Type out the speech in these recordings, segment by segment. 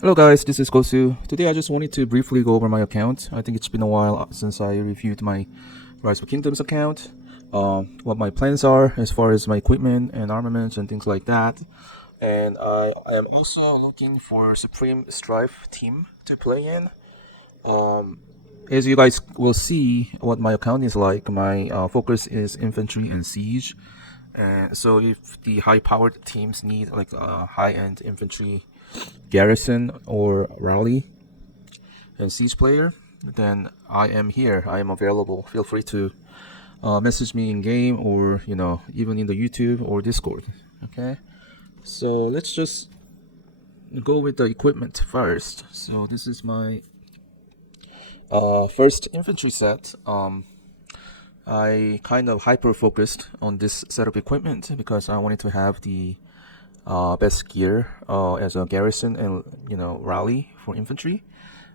Hello guys, this is GOSU. Today I just wanted to briefly go over my account. I think it's been a while since I reviewed my Rise of Kingdoms account. What my plans are as far as my equipment and armaments and things like that. And I am also looking for Supreme Strife team to play in. As you guys will see, what my account is like, my focus is infantry and siege. And so if the high-powered teams need like a high-end infantry garrison or rally and siege player, then I am here. I am available. Feel free to message me in game or even in the YouTube or Discord. Okay, so let's just go with the equipment first. So this is my first infantry set. I kind of hyper focused on this set of equipment because I wanted to have the best gear as a garrison and rally for infantry.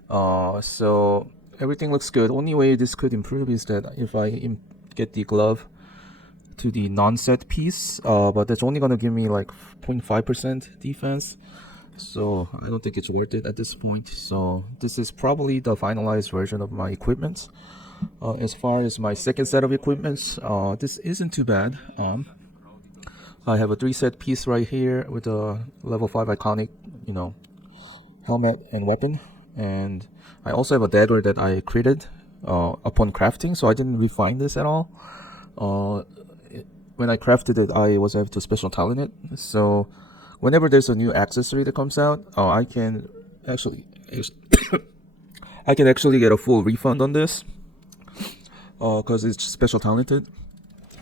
So everything looks good. Only way this could improve is that if I get the glove to the non-set piece, but that's only gonna give me like 0.5% defense. So I don't think it's worth it at this point. So this is probably the finalized version of my equipment. As far as my second set of equipments, this isn't too bad. I have a 3-set piece right here with a level 5 iconic, helmet and weapon. And I also have a dagger that I created upon crafting, so I didn't refine this at all. When I crafted it, I was able to special talent it. So whenever there's a new accessory that comes out, I can actually get a full refund on this because it's special talented.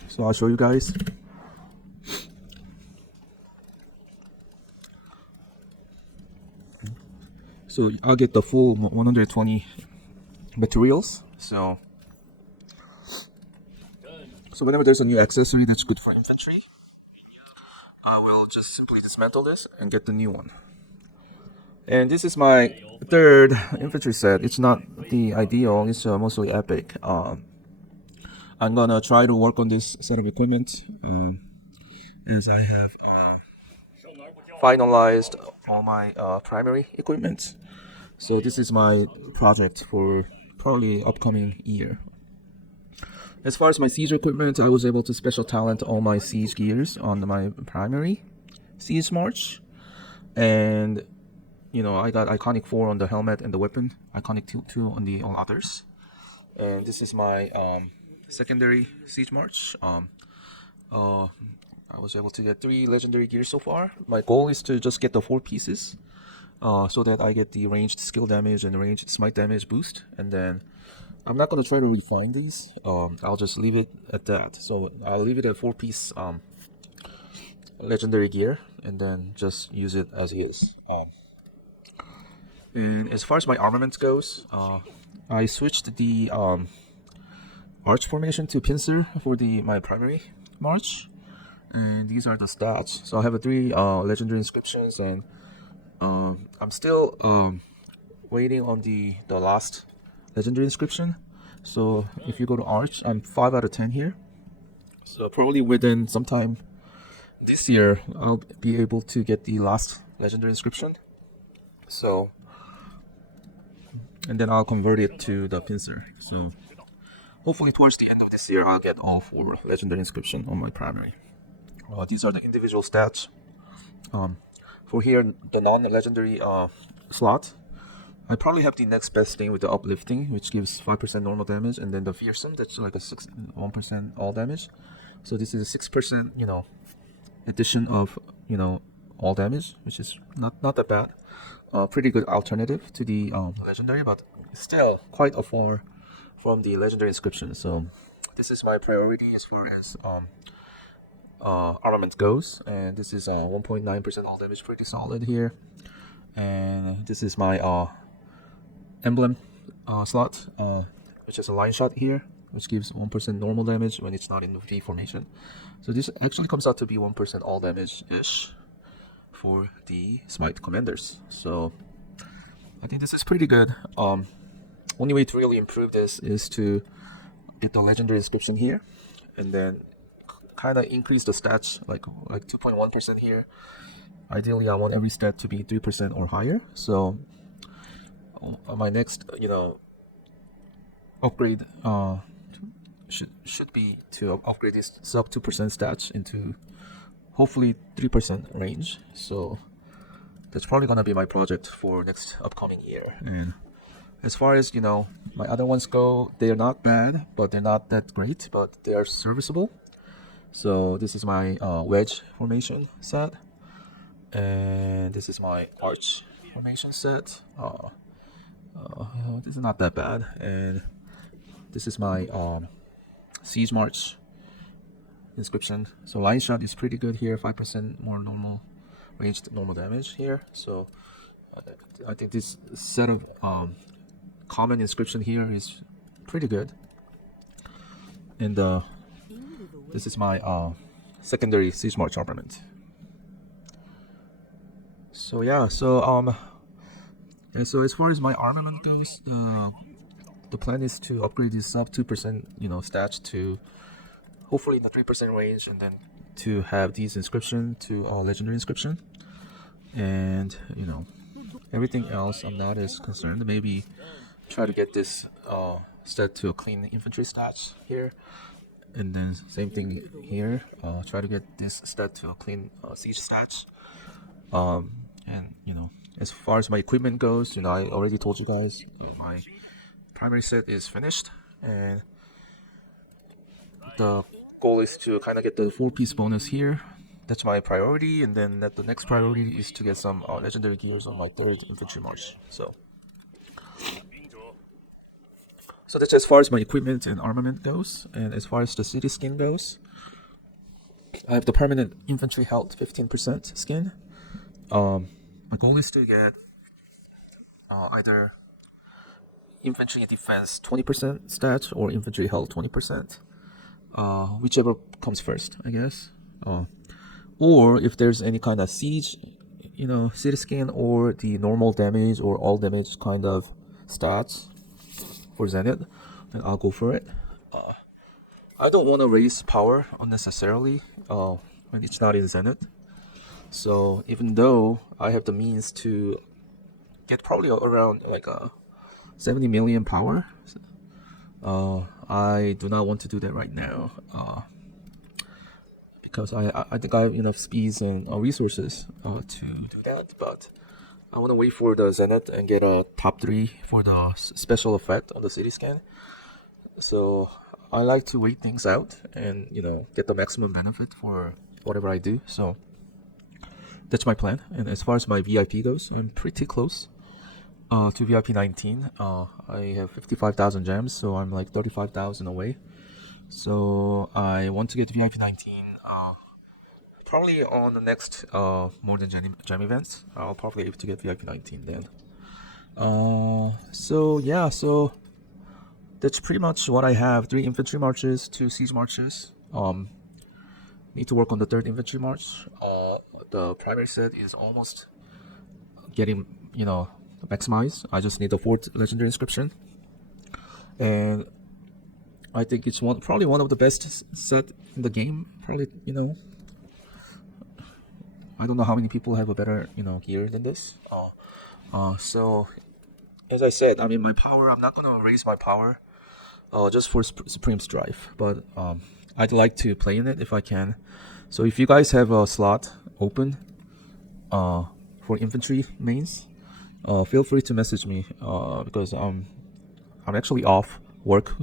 So I'll show you guys. So I'll get the full 120 materials. So whenever there's a new accessory that's good for infantry, I will just simply dismantle this and get the new one. And this is my third infantry set. It's not the ideal, it's mostly epic. I'm gonna try to work on this set of equipment as I have finalized all my primary equipment. So this is my project for probably upcoming year. As far as my siege equipment, I was able to special talent all my siege gears on my primary siege march. And I got iconic 4 on the helmet and the weapon, iconic 2 on the all others. And this is my secondary siege march. I was able to get 3 legendary gears so far. My goal is to just get the 4 pieces so that I get the ranged skill damage and ranged smite damage boost. And then I'm not going to try to refine these. I'll just leave it at that. So I'll leave it at 4-piece legendary gear and then just use it as is. And as far as my armament goes, I switched the arch formation to pincer for my primary march. And these are the stats. So I have 3 legendary inscriptions, and I'm still waiting on the last legendary inscription. So if you go to arch, I'm 5 out of 10 here. So probably within sometime this year, I'll be able to get the last legendary inscription. So, and then I'll convert it to the pincer. So hopefully towards the end of this year, I'll get all 4 legendary inscription on my primary. These are the individual stats. For here, the non-legendary slot, I probably have the next best thing with the uplifting, which gives 5% normal damage, and then the fearsome, that's like a 1% all damage. So this is a 6%, addition of all damage, which is not that bad. Pretty good alternative to the legendary, but still quite far from the legendary inscription. So this is my priority as far as armament goes, and this is 1.9% all damage, pretty solid here. And this is my emblem slot, which is a line shot here, which gives 1% normal damage when it's not in the V formation. So this actually comes out to be 1% all damage ish for the smite commanders. So I think this is pretty good. Only way to really improve this is to get the legendary inscription here, and then kind of increase the stats like 2.1% here. ideally I want every stat to be 3% or higher. So my next upgrade should be to upgrade this sub 2% stats into hopefully 3% range. So that's probably gonna be my project for next upcoming year. And as far as my other ones go, they are not bad, but they're not that great, but they are serviceable. So this is my wedge formation set, and this is my arch formation set. This is not that bad, and this is my siege march inscription. So line shot is pretty good here, 5% more normal ranged normal damage here. So I think this set of common inscription here is pretty good. And this is my secondary siege march armament. So yeah, so as far as my armament goes, the plan is to upgrade this sub 2% stats to hopefully in the 3% range, and then to have these inscription to legendary inscription. And everything else I'm not as concerned. Maybe try to get this stat to a clean infantry stats here, and then same thing here. Try to get this stat to a clean siege stats. And as far as my equipment goes, I already told you guys my primary set is finished, and the goal is to kind of get the 4-piece bonus here. That's my priority, and then the next priority is to get some legendary gears on my 3rd infantry march. So that's as far as my equipment and armament goes. And as far as the city skin goes, I have the permanent infantry health 15% skin. My goal is to get either infantry defense 20% stats or infantry health 20%, whichever comes first, I guess. Or if there's any kind of siege, city skin, or the normal damage or all damage kind of stats for Zenith, then I'll go for it. I don't want to raise power unnecessarily when it's not in Zenith. So even though I have the means to get probably around like 70 million power, I do not want to do that right now. Because I think I have enough speeds and resources to do that, but I want to wait for the Zenith and get a top 3 for the special effect on the city scan. So I like to wait things out and get the maximum benefit for whatever I do. So that's my plan. And as far as my VIP goes, I'm pretty close to VIP 19. I have 55,000 gems, so I'm like 35,000 away. So I want to get VIP 19 probably on the next more than gem events. I'll probably able to get VIP 19 then. So yeah, so that's pretty much what I have. 3 infantry marches, 2 siege marches. Need to work on the 3rd infantry march. The primary set is almost getting maximized. I just need the 4th legendary inscription, and I think it's probably one of the best set in the game. Probably I don't know how many people have a better gear than this. So as I said, I mean, my power, I'm not gonna raise my power just for Supreme Strife, but I'd like to play in it if I can. So if you guys have a slot open for infantry mains, feel free to message me because I'm actually off work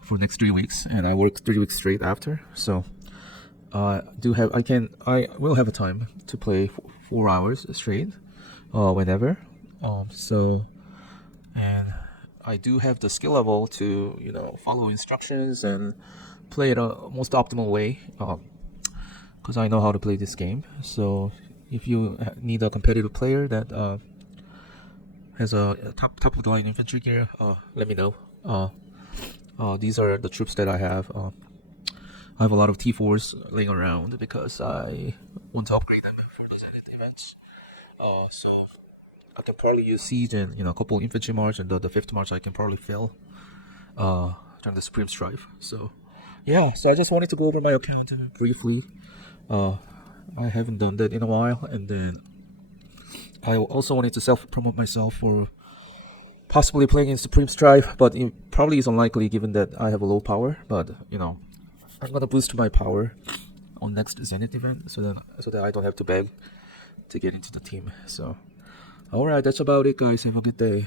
for next 3 weeks, and I work 3 weeks straight after. So I will have a time to play 4 hours straight whenever. So, and I do have the skill level to follow instructions and play it a most optimal way, because I know how to play this game. So if you need a competitive player that has a top of the line infantry gear, let me know. These are the troops that I have. I have a lot of T4s laying around because I want to upgrade them for the Zenith events. So I can probably use siege and a couple infantry march, and the 5th march I can probably fill during the Supreme Strife. So yeah, so I just wanted to go over my account briefly. I haven't done that in a while, and then I also wanted to self-promote myself for possibly playing in Supreme Strife, but it probably is unlikely given that I have a low power. But I'm gonna boost my power on next Zenith event, so that I don't have to beg to get into the team. So, all right, that's about it, guys. Have a good day.